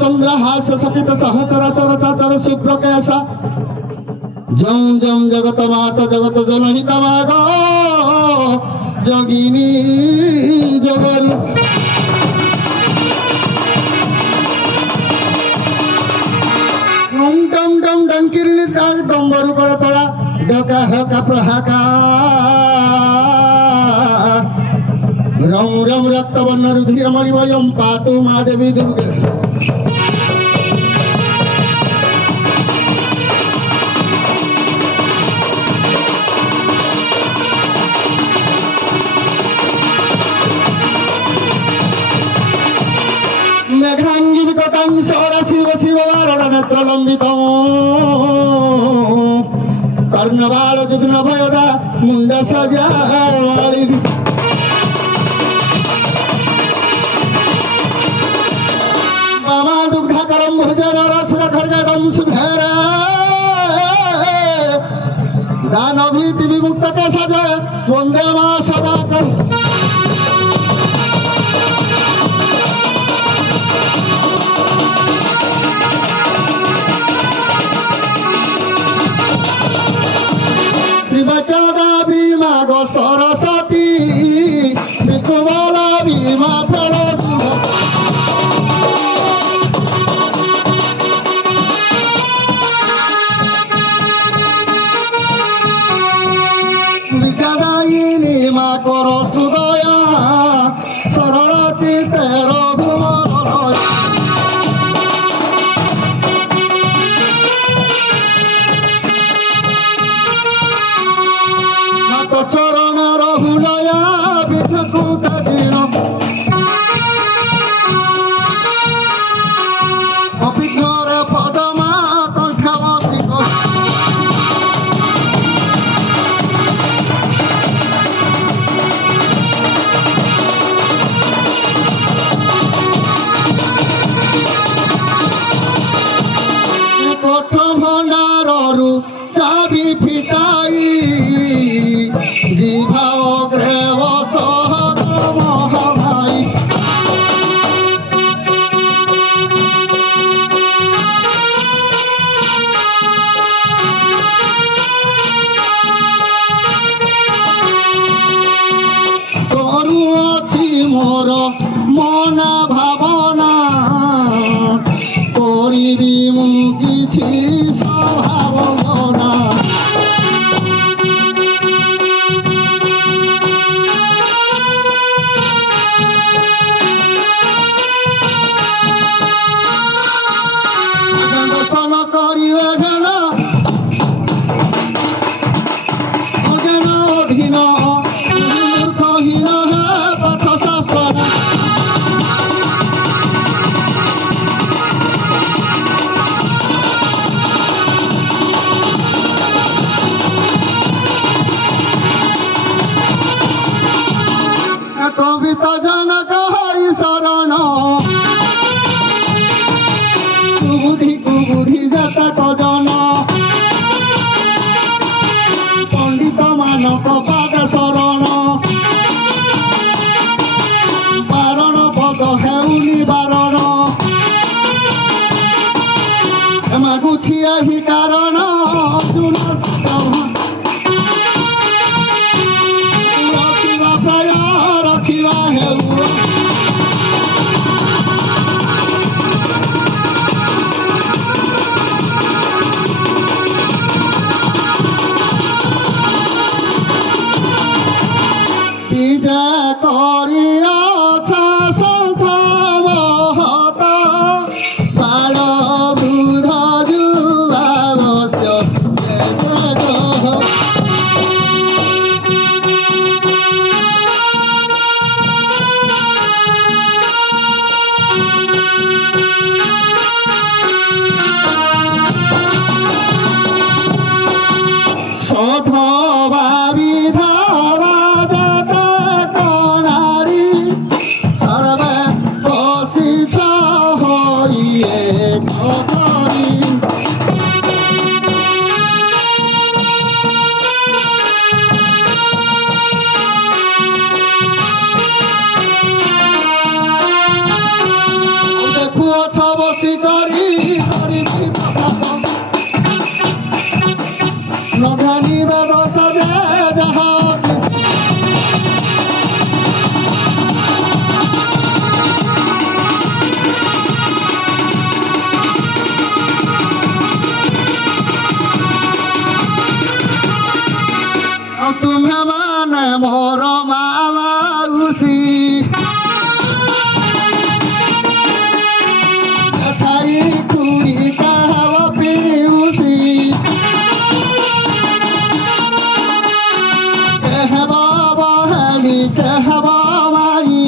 चंद्रहास सकित सहचर चर चर शुभ्र कैसा जम जम जगत मात जगत जनहित माग जगिनी जगरू डम डम डंकिरली डंबरू कर तोला डका हका प्रहाका रम रम रक्तवर्ण रुधिर मणिमयम पातु मा देवी दुर्गे मेघांगिविकटं सौर शिव शिव वारण नेत्र लंबित कर्णवाल जुग्न भयदा मुंड सजावाली मामा दुग्धाकरं भुजन रसर खड्गं सुभेर दानभीति विमुक्त के सज वंदे मा सदा कर श्रीवचना भीमा गो सरस्वती विष्णुवाला भीमा फेरो विद्यादायिनी मा करो सुदया सरल चित्तेर भुवर चरण रहुलया विघ्नकृत दीन अभिघ्नर पदमा कंठवसी कोठ भंडारु चाबी फिटाई जीवा ग्रेव सहगम भाई करु अछि मोर मन भावना करिबी मु किछि स्वभावना दर्शन करिवे घन अज्ञान अधीन मूर्खहीन हे पथ शास्त्र कविता जनक हरि शरण सुबुद्धि कुबुद्धि जातक जन पंडित मानक पाद शरण बारण पद हेउनि बारण मागुछि एहि कारण अर्जुन रखिवा प्राय रखिवा हेउ विजय करियाछ शंख महत बाल बृध जुआवश्य सधवा विधवा ଗଛ ବସି କରିବି ପ୍ରକାଶ ନଧାନି ବ୍ୟବସ ଯାହା ଅଛି ଆଉ ତୁମେ ମାନେ ମୋର ମାଉସୀ ଖାଇ ଖୁଡ଼ି କାହାବ ପିଉସୀ କେହବ ବହାଲି କେହବ ମାଇ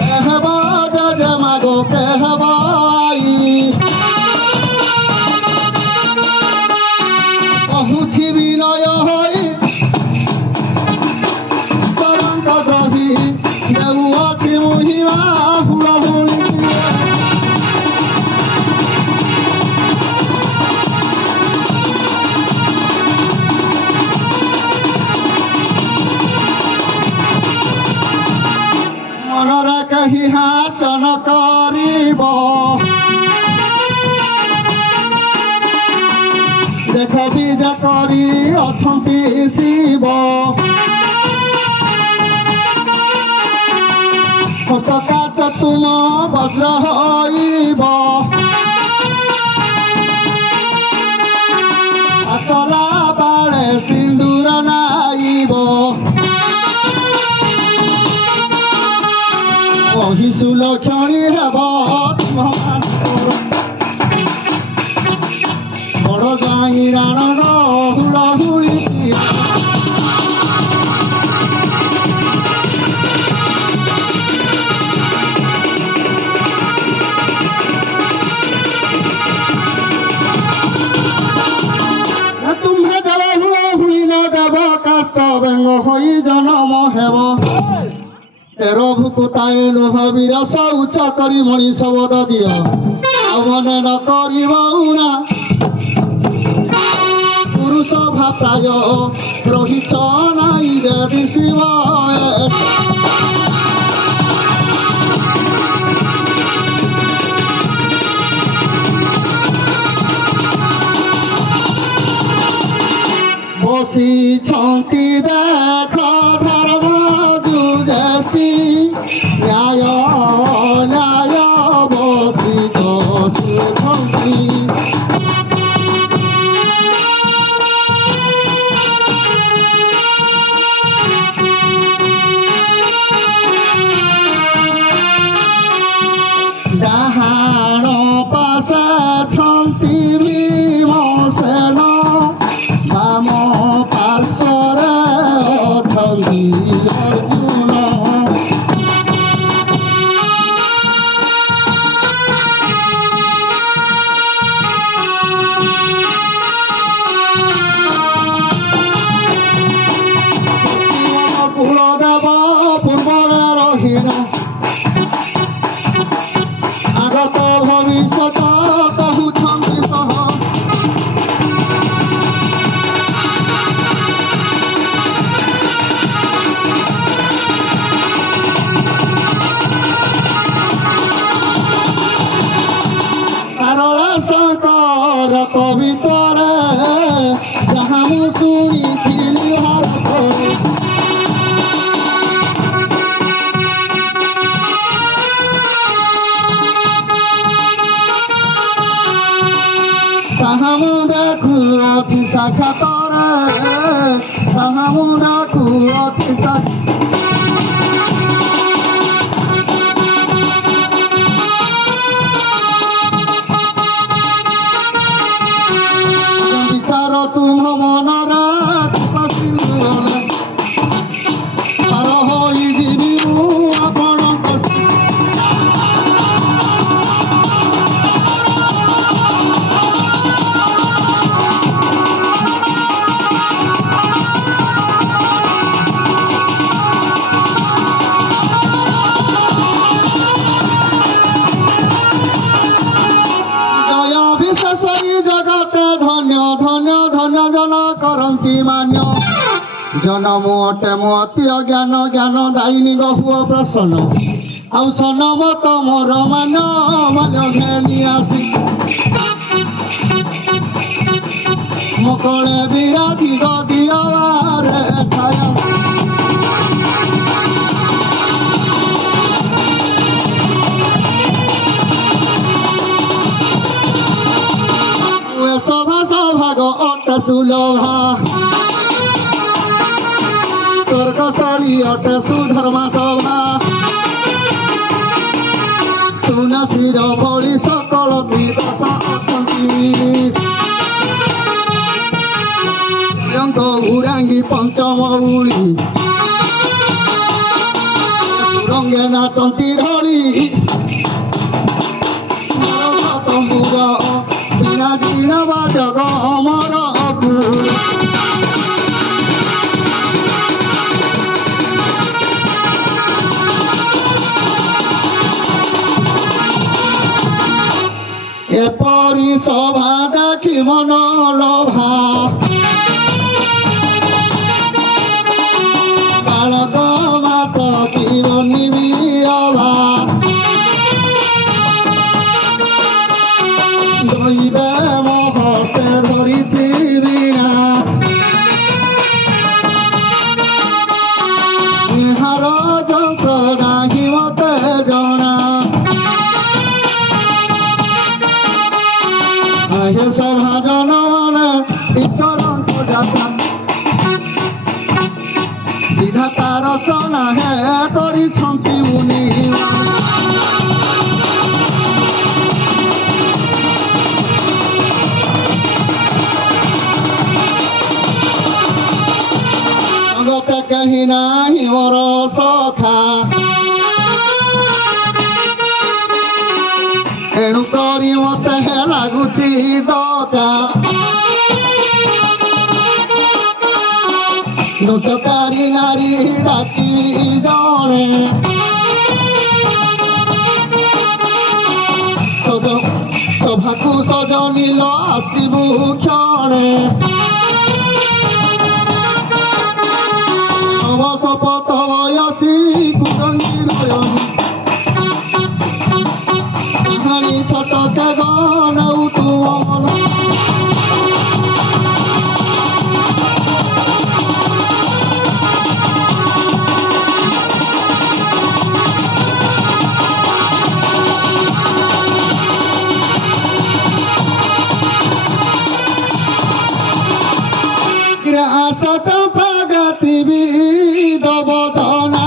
କେହବ ଜଜମାଗୋ କେହବ ଆଇ କହୁଛି ବିନୟ ହୋଇ ଈଶ୍ୱରଙ୍କ ଦ୍ରୋହୀ ଦେଉଅଛି ମୁହିମା ହୁଳହୁଳି ମନରେ କେହି ହାସନ କରିବ ଦେଖ ବିଜା କରି ଅଛନ୍ତି ଶିବ ହସ୍ତ କାଚ ତୁମ ବଜ୍ର ହୋଇବ ଚଲା ବାଳେ ସିନ୍ଦୁର ନାଇବ କହି ସୁଲକ୍ଷଣୀ ହେବ ତୁମମାନଙ୍କର ବଡ଼ ଯାଇ ରାଣର ହୁଳହୁଳି ତୁମ୍ଭେ ଦେବ ହୁଳହୁଳି ନ ଦେବ କାଷ୍ଟ ବ୍ୟଙ୍ଗ ହୋଇ ଜନମ ହେବ ତେର ଭୁକୁତାଏ ଲୁହ ବିରସ ଉଚ୍ଚ କରି ମଣିଷ ବଦ ଦିଅ ଆଉ ମନେ ନ କରିବ ଉଣା ପୁରୁଷ ଭାପ୍ରାୟ ରହିଛ ନାଇଁ ଯେ ଦିଶିବ ବସିଛନ୍ତି ଦେଖ ଧର୍ମ ଯୁଜେଷ୍ଟି ନ୍ୟାୟ ନ୍ୟାୟ ବସି ବସୁଛନ୍ତି ଡାହାଣ ପାଶେ ଛନ୍ତି ଭୀମସେନ ବାମ ପାର୍ଶ୍ୱରେ ଅଛନ୍ତି ଅର୍ଜୁନ କୁଳଦେବ ପୂର୍ବରେ ରହିଣ ଆଗତ ଭବିଷ୍ୟତ କହୁଛନ୍ତି ସହ ସାରଳା ଶଙ୍କର କବିତରେ ଯାହା ମୁଁ ଶୁଣିଥିଲି ଭାରତରେ ତାହା ମୁଁ ଦେଖୁଅଛି ସାକ୍ଷାତରେ ତାହା ମୁଁ ଦେଖୁଅଛି ବିଚାର ତୁମ ମନରେ ପାର ହୋଇଯିବି ମୁଁ ଆପଣଙ୍କ ଜନମ ଅଟେ ମତି ଅଜ୍ଞାନ ଜ୍ଞାନ ଦାଇନି ଗହୁଅ ପ୍ରସନ୍ନ ଆଉ ସନମ ତମର ମାନ ଘେନି ଆସି ମକଳେ ବିରାଧି ଗଦିଆରେ ଛାୟା ସଭା ସଭାଗ ଅଟେ ସୁଲଭା ସ୍ୱର୍ଗସ୍ଥଳୀ ଅଟେ ସୁଧର୍ମା ସଭା ସୁନାସିର ଭଳି ସକଳ ଦିବସ ଅଛନ୍ତି ଉରାଙ୍ଗି ପଞ୍ଚମ ଉଳି ସୁରଙ୍ଗେ ନାଚନ୍ତି ଢଳି ତମ୍ବୁର ବିନା ଜିଣ ବାଜଗ ଅମର এপরি সভা দেখি মন লোভা বালক মাত পিবনি অভা দইবে মহস্তে ধরিছি বীণা ইহার যন্ত্র নাহি মতে জনা সভা জনমনে ঈশ্বরଙ୍କ যাত্রা বিধাতা রচনা হে କରିଛନ୍ତି মুনি জগতে কেহি ନାହିଁ ମୋର ସଖା ଏଣୁ କରି ମତେ ଲାଗୁଛି ଡକା ନୃତ୍ୟକାରୀ ନାରୀ ଡାକିବି ଜଣେ ସଭାକୁ ସଜନିଲ ଆସିବୁ କ୍ଷଣେ ନବ ଶପଥ ବୟସୀ କୁରଙ୍ଗୀ ନୟନୀ ছোট গানও তোমার আশা চাপা গাতিবি দবদনা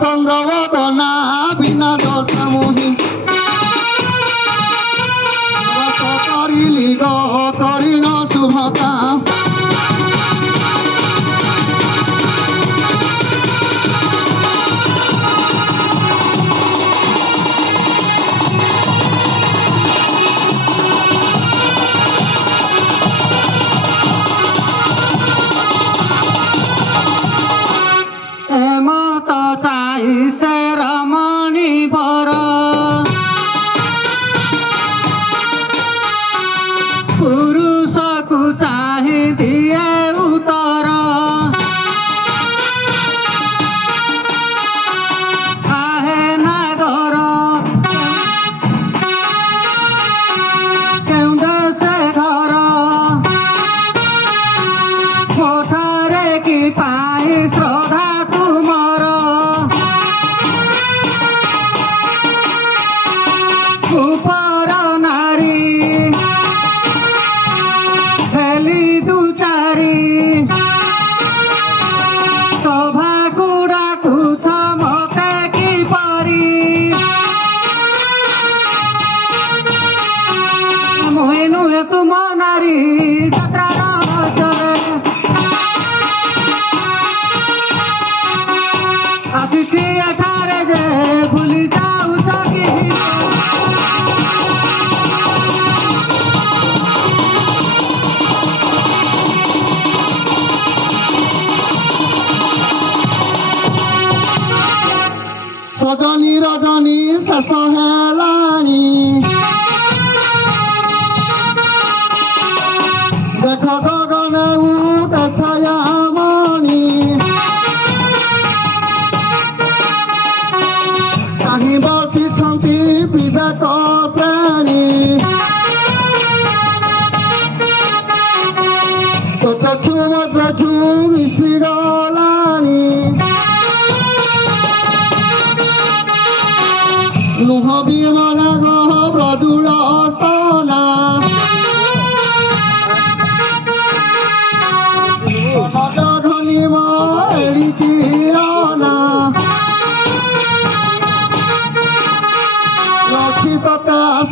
চন্দ্রবদনা বিনা দশমোহী করিলি করিল শুভকা পুরুষকু চাহি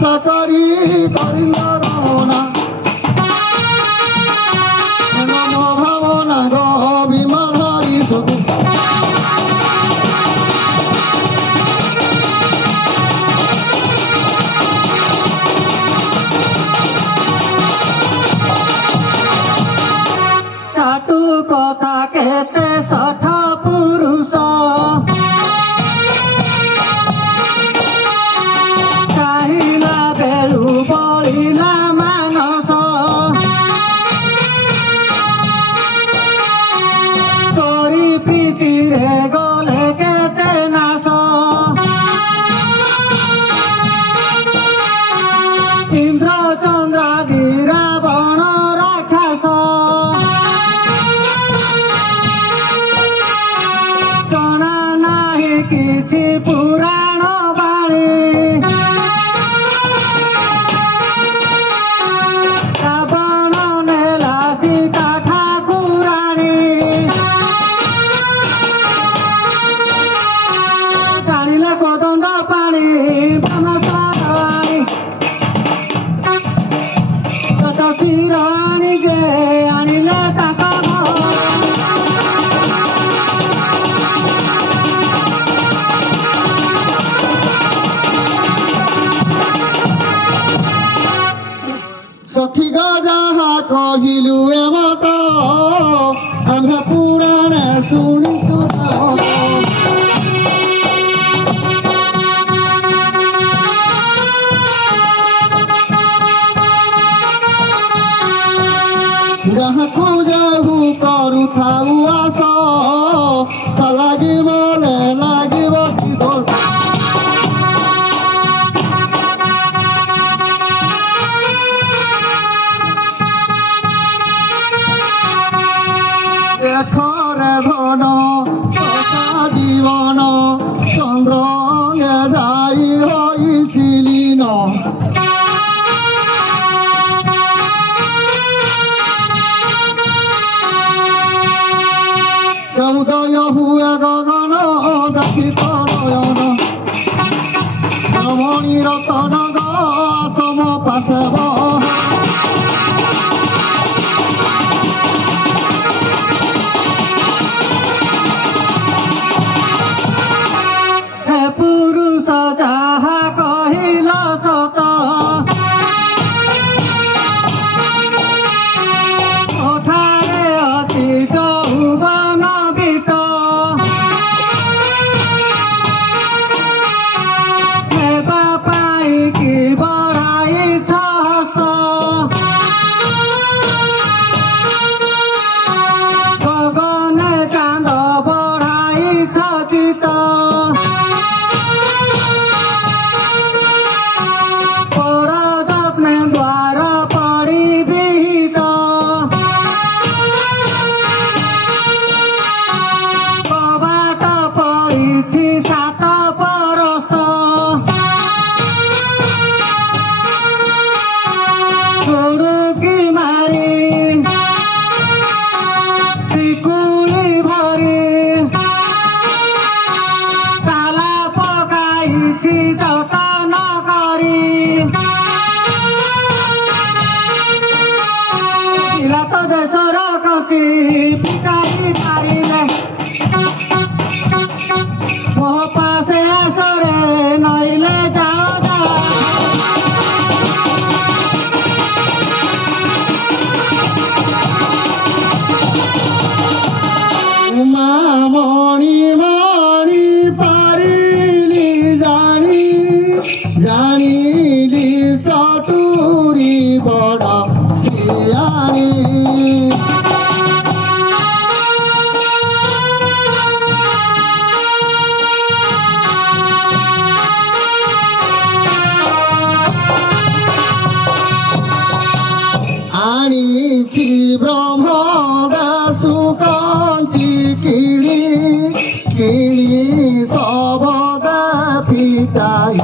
আশা করি করিল রমনা নম ভাবনা গো বিমা ধরি শুধু চাটু কথা কেতে ষঠ পুরুষ কাহিলা বেলু বলিলা মানস তোরি প্রীতিরে গলে কেতে নাশ ইন্দ্র চন্দ্রাদি রাবণ রাক্ষস জনা নাহি কিছু পুরাণ বাণী রাবণ নেলা সীতা ঠাকুরাণী জানিলে কোদণ্ড পাণি ব্রহ্মস্বরাণী তত শিরাণী যে আনিলে তাক সখী গো যাহা কহিলু এমত আমি পুরাণে শুনিছু যাহাকু যাহু করুথাউ আস তা লাগিবলে লাগিব কি দোষ দেখরে ধন জীবন চন্দ্র যাই হইছিলিন সৌদয় হুয়ে গগন দেখিত নয়ন রমণী রতন সম পাশে হে পুরুষ যাহা কহিল সত ওঠারে অতি যৌবন বিত হেবা পাই কি বড়াইছ হস্ত গগনে চাঁদ বড়াইছ চিত বড় যত্নে দ্বার পরিবিহিত কবাট পড়িছি সাত পরস্ত চুড়ুকি মারি টিকুলি ভরি তালা পকাইছি যতন করি বিলাত দেশর কচি পিটাই পারিলে মোহ পাশে আসরে নইলে যাও যাও উমা মণি মণি পারিলি জানি জানিলি চতুরি বড় শিয়ানি আনিছি ব্রহ্ম দাসু কাঞ্চি কিড়ি কিড়ি সবদা পিতাই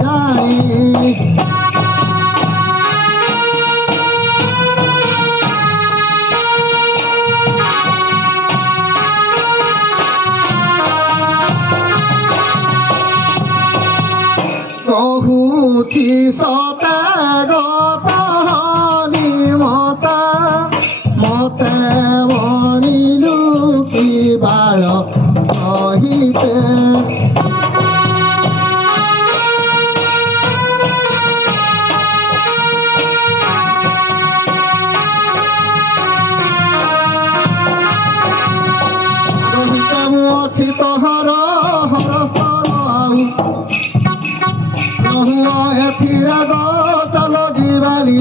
জানি কহুছি କିଛି ସତେ ଗତହନି ମତେ ମଣିଲୁ କି ବାଳ କହିତେ ଅଛି ତୋହର ହର ଆଉ ଏଥିରେ ଗ ଚାଲ ଯିବାଲି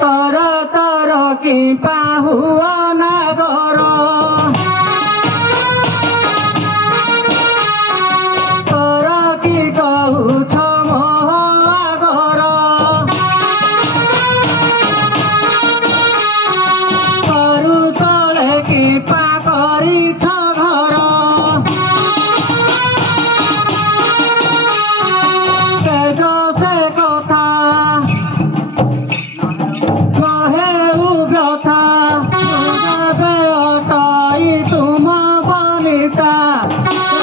ତର ତର କି ପାହୁଅ ନାଗର ତର କି କହୁଛ ମହାଗର ତରୁ ତଳେ କି ପା କରିଛ ଘର ତେଜ ସେ କଥା କହେଉ ବ୍ୟଥା ଯେବେ ଅଟଇ ତୁମ ବନିତା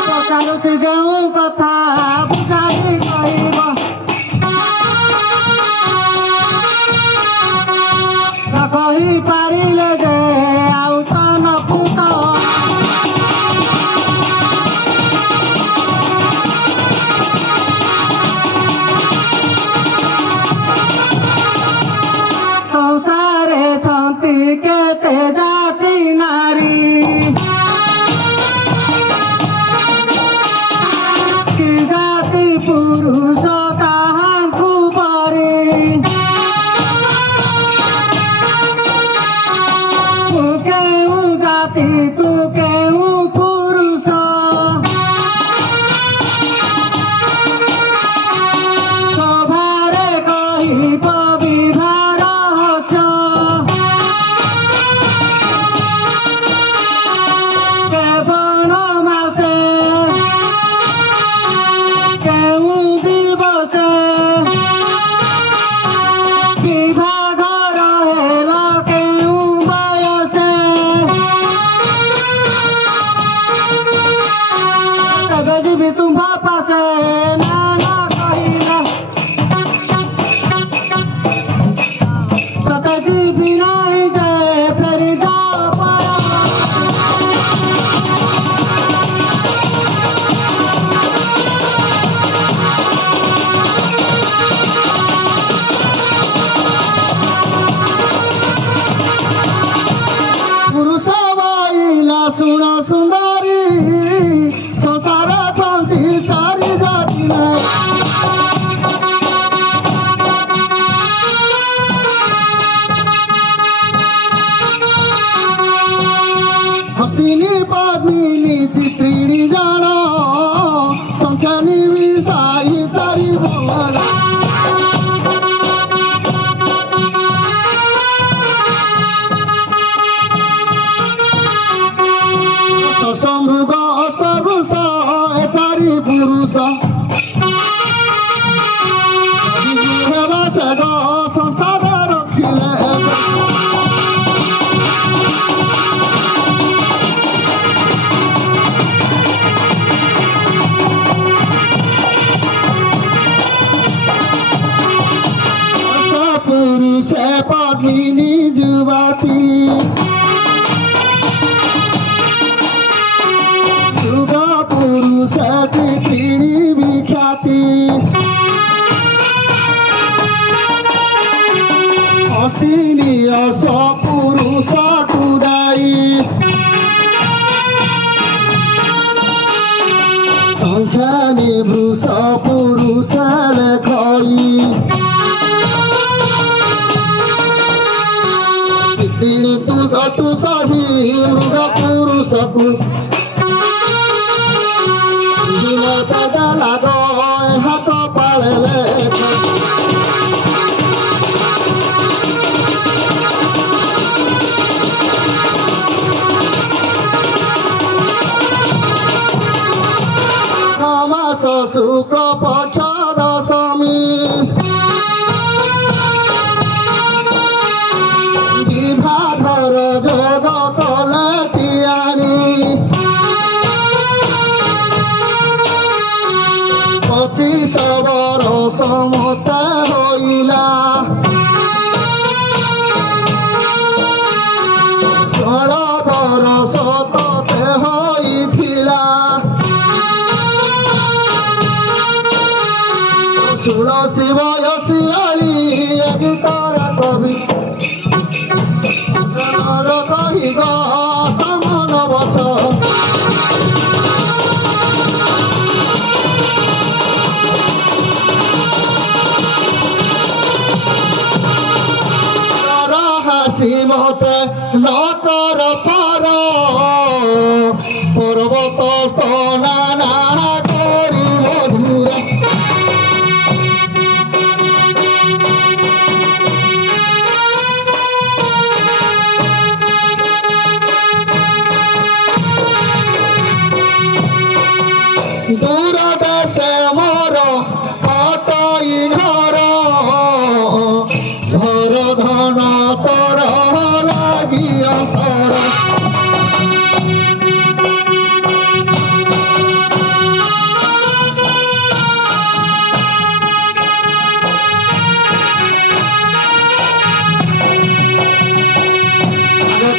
ପଚାରୁଛି ଯେଉଁ କଥା ବୁଝାଇ କହିବ ନ କହିପାରିଲେ ଯେ ଆଉ ତ ନପୁତ ସଂସାରେ ଛନ୍ତି କେତେ ଜାତି ନାରୀ କି ଜାତି ପୁରୁଷ ତାହାଙ୍କୁ ପରି ତୁ କେଉଁ ଜାତି ତୁ କେଉଁ ପୁରୁଷ ସଭାରେ କହିବ ବିଭାର ହସ କେବଳ ମାସେ କେଉଁ ଦିବସେ ବିଭାଘର ହେଲା କେଉଁ ବୟସେ ତେବେ ଯିବି ତୁମ୍ଭ ପାଶେ ନା ନା କହିଲ ତତେ ଯିବି ନାହିଁ ଯେ ଫେରି ଯାଅ ପର ପୁରୁଷ ବାଇଲା ଶୁଣ ସୁନ୍ଦରୀ ସଂସାର ଛନ୍ତି ଚାରି ଜାତି ନାରୀ ହସ୍ତିନୀ ପଦ୍ମିନୀ ଚିତ୍ରିଣୀ ଜାଣ ସଂଖ୍ୟା ନିମିଷାଇ ଚାରି ବଣ ସମୃଗ ଅସବୃଷ ଏ ଚାରି ପୁରୁଷ ହେବା ସେ ଗ ସଂସାର ରଖିଲେ পুরুষ পদ্মিনী যুবতী যুগ পুরুষ চিত্রিণী বিখ্যাতি হস্তিনী অস পুরুষ কুদায়ী সংখ্যা নিভৃষ পুরুষ লেখই ଚିତ୍ରିଣୀ ତୁ ସହି ମୃଗ ପୁରୁଷକୁ ଲାଗ ହାତ ପାଳେ মাস শুক্ল পক্ষ দশমী আসি মতে নকর পার পর্বত স্তনা না করি মধুর দূর দেশে মোর অটই ঘর ঘর ধন তোর লাগি অন্তর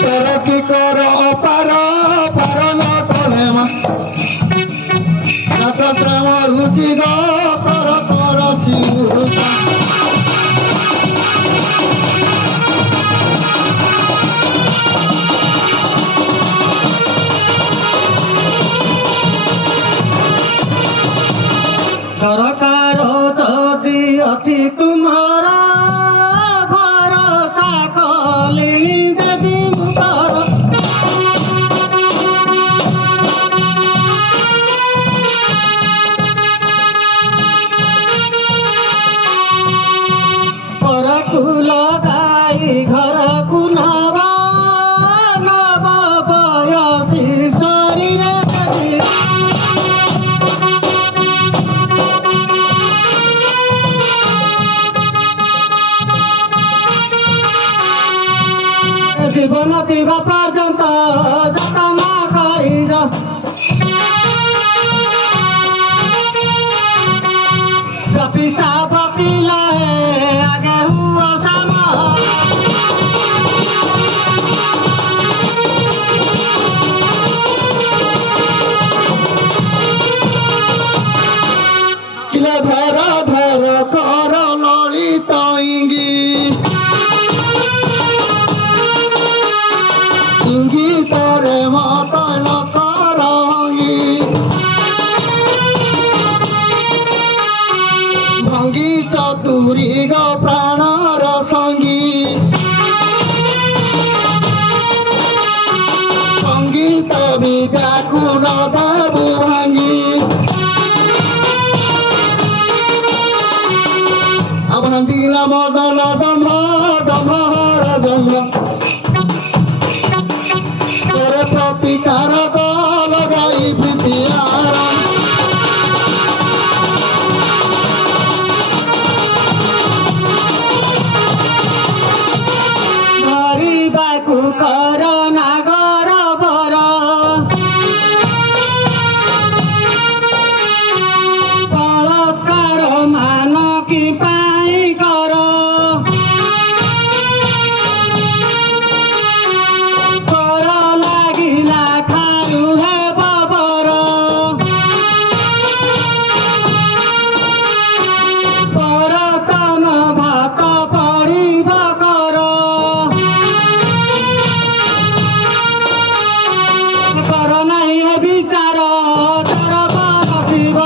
তোর কি কর পার পার না কলে মা রুচি গো কর কর শিবুষা দরকার যদি অছি তোমার ভরসা কলিনি দেবী মুখর পরକୁ লগাই ঘরକୁ নবা নব বয়সী শরীরে জীবন দিবা পর্যন্ত যতন করিজ কপিসা বকিলা আগে হুয়া সামা কিলা ধর ধর কর ললিত ইঙ্গি ইঙ্গিতরে মতন করঙ্গি ভঙ্গি চতুরি গো প্রাণর সঙ্গী সঙ্গীত বিজ্ঞাকুণ দেবু ভাঙ্গি ভাঙ্গিলা মদন দম্ভ দম্ভ দম্ভ প্রতিকার লগাই প্রীতিয়ার ধরিବାକୁ କର ନାଗର ବର ବଳତ୍କାର ମାନ କି ପାଇଁ କର କର ଲାଗିଲା ଠାରୁ ହେବ ବର କର ତମ ଭାତ ପଡ଼ିବ କର କର ନାହିଁ ଏ ବିଚାର ତୋର ବସିବ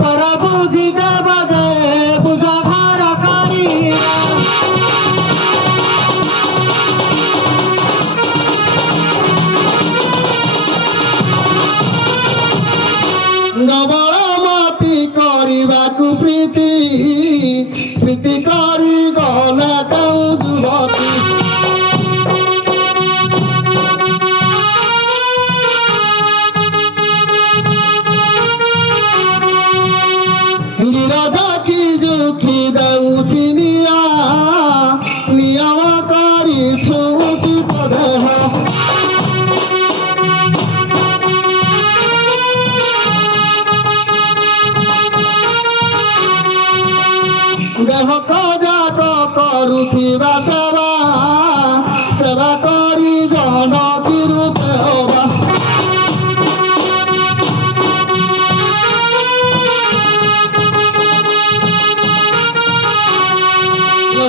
ପର ବୁଝି ଦେବ ଯେ ବୁଝ ଘର କରିବା ନବଳ ମତି କରିବାକୁ ପ୍ରୀତି ପ୍ରୀତି କରି ଗଲେ କେଉଁ ଯୁବତୀ ଗିରଜା କି ଯୁଖି ଦେଉଛି ନିଆ ନିୟମ କରି ଛୁଉଛି ତ ଦେହ ଦେହକ ଯାକ କରୁଥିବା ସେବା ସେବା କରି ଜନକୀ ରୂପେ ହବା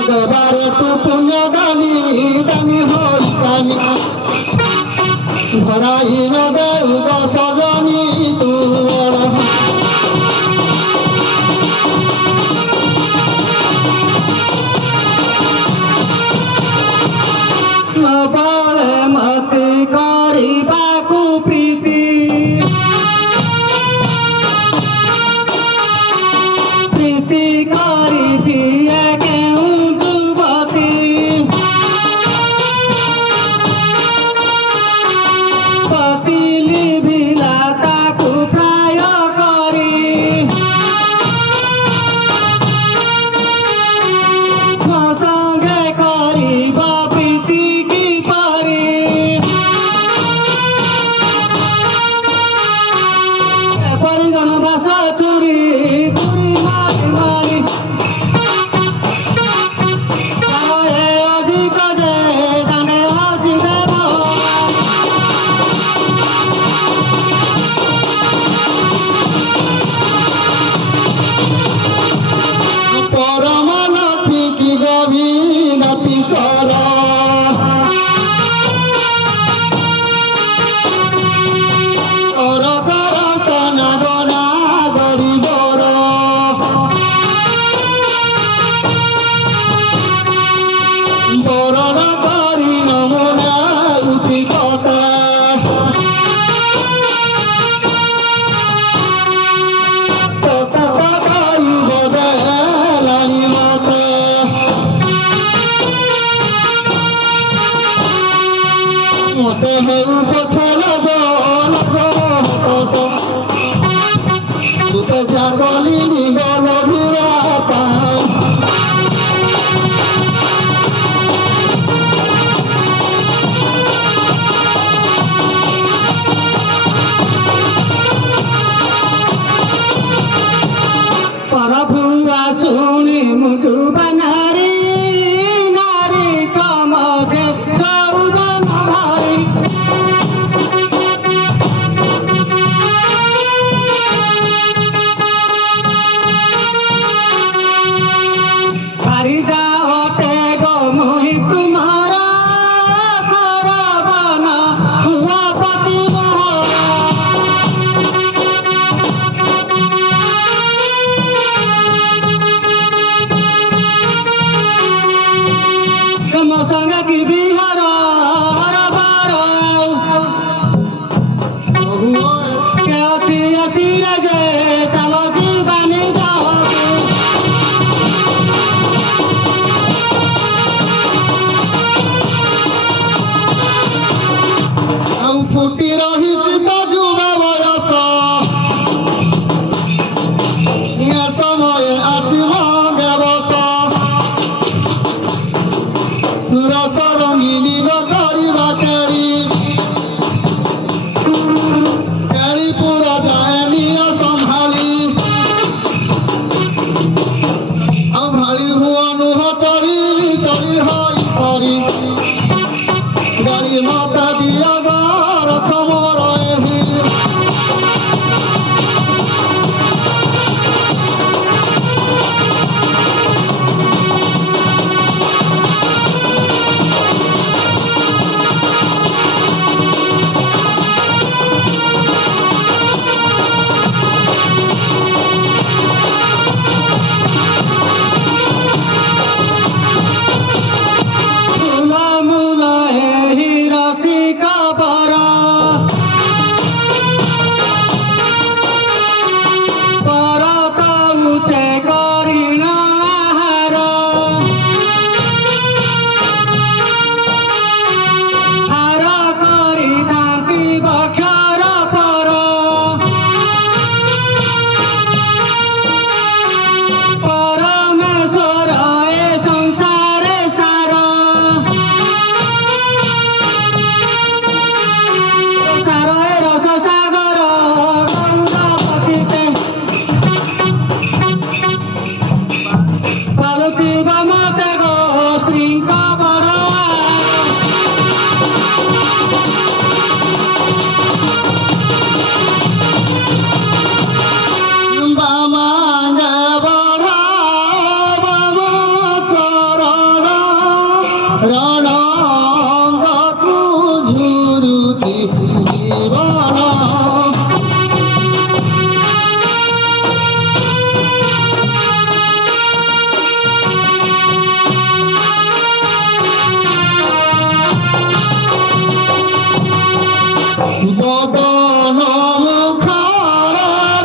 ଦେବାରେ ତୁ ପୁଣ୍ୟ ଦାନି ଦାନି ହରି କାନି ଧରାଇ ନ ଦେଉ ସଜନୀ ତୁ ବଡ଼ হেউ পছলা জল হতস তুতে জাগলি নিগল ভিড়া পাই পরভুয়া শুনি মুজু বানারি নারী কমদে যৌবন ভাই হারি যাওতে গো মোহি তোমারা খরবানা হুয়া পতি Mohra Como sanga ki bihara hara bara ke ati rage chalo ki bani jao ଆଉ ଫୁଟି ରହିଛି ତ ଯୁବା ବୟସ ଏ ସମୟ ଆସିବ ବ୍ୟବସ ରସ ରଙ୍ଗିନୀ କରିବା କେଳି କେଳି ପୁରା ଯାଏନି ସମ୍ଭାଳି ଆଉ ଭାଳି ହୁଅ ନୁହ ଚଳି ଚଳି ହୋଇ ପରି ଗାଳି ମତା ଦିଅ ରଥ ମୋର ଏହି mula mula ehi rasika bara parata uche karina hara hara kari tanti bakhara para parameswara e sansare sara ସାରେ ରସ ସାଗର ଗଙ୍ଗା ପତିତେ ପାରୁଥିବା ମତେ ଗୋ ସ୍ତ୍ରୀଙ୍କ ବଡ଼ ବାମାଙ୍ଗ ବଢ଼ ବାମ ଚରଣ ରଣଙ୍ଗକୁ ଝୁରୁଛି ଜୀବନ গগন মুখর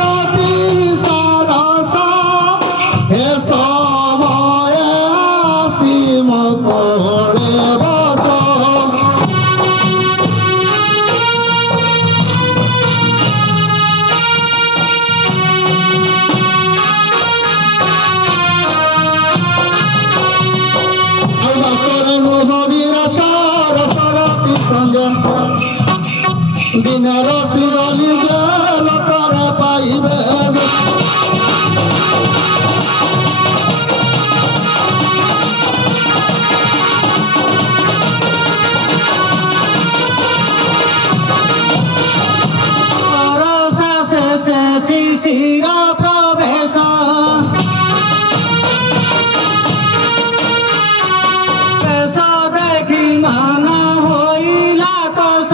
রতি সরস হে সময় আসিম কোলে বস বসরে মোহবীর সর সরতি সঙ্গে দিনের শিরলি জল করে পাইবে ପରସା ଶେଷେ ଶିଶିର ପ୍ରବେଶ ବେଶ ଦେଖି ମନ ହୋଇଲା ତୋଷ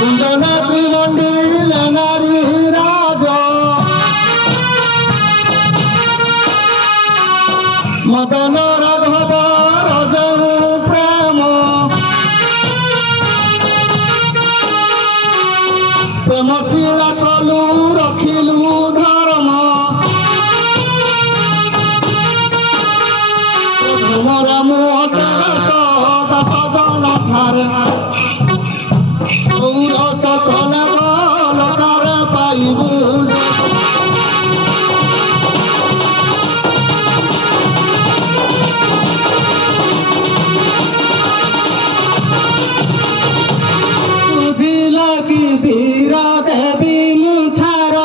কুঞ্জনাতি মন্দির নারী রাজ মদন রাঘব রজৌ প্রেম প্রেম শিলা কলু রখিলু ধর্ম মোরা মুখ দশ জন ঠারে গৌর সকল বলকার পাইবু বুঝিলা কি বীর দেবী মুছার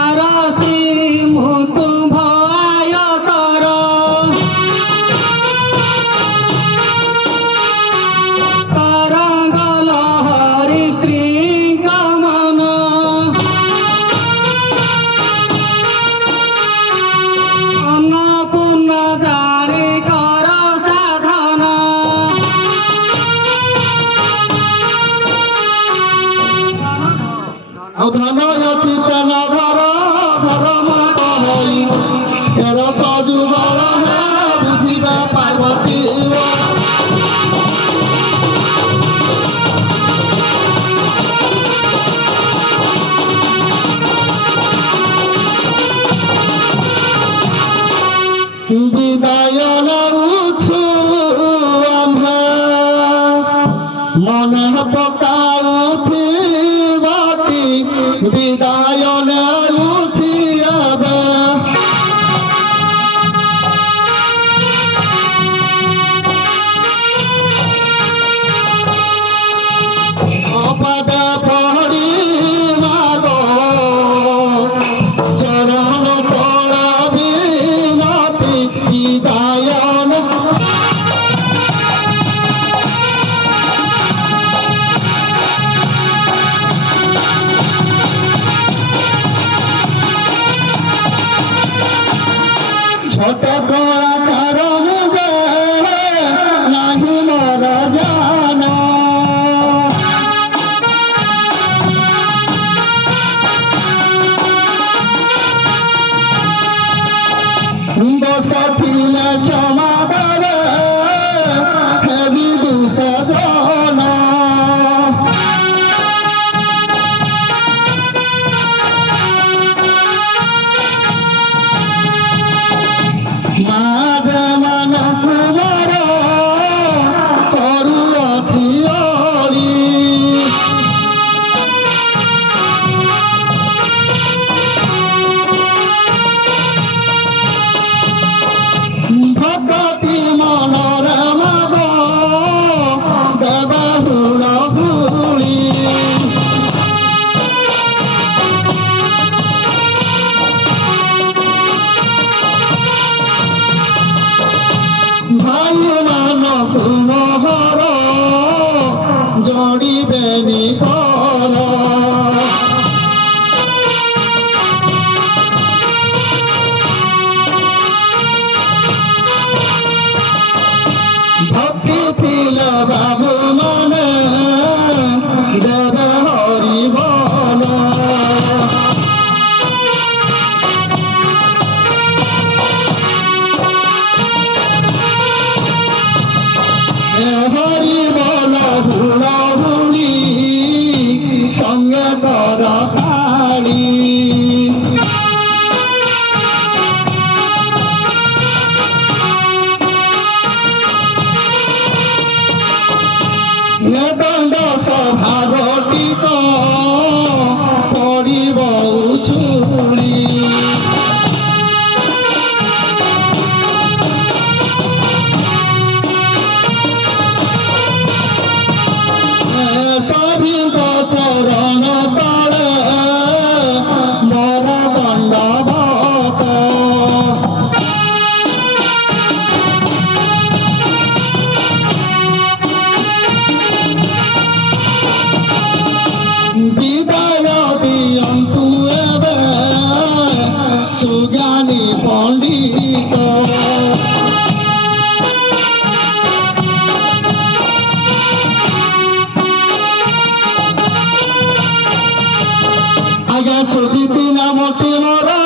আর শ্রী মুতু ভয় কর তরঙ্গল হরি স্ত্রী গমন অন্নপূর্ণ জারি কর সাধন ଆଉ ଧନ ଅଛି ତେନ ଧର ଧର୍ମ କହଇ ଏର ସଜୁଗଳ ହେ ବୁଝିବା ପାର୍ବତୀ বিদায় নেউଛୁ আম্ভে মনে পকাউথিবতি বিদায় নেউছি এবে অপদে পড়ি মাগ চরণ তল বিনতি বিদায় ছোট কলাকার মুজে নাহি মর জান দোষ ଥିଲେ ক্ষমা দেবে হেবি দুষ জন মাঝে মান কুমার করুଅছি অলি ভগতি মনরে মাগ দেবা হুল হুলি ভাই মান কুমহর জড়িবেনি কর ভক্তি ଥିଲେ বাবু মানে দেবে হরি বল হরি বল হুল হুলি সঙ্গে কর কালী দণ্ড সভাগটিক পড়িব উছুলি সভিଙ୍କ চরণ তଳେ মর দণ্ডবত ସୁଜିତି ନାମଟି ମୋର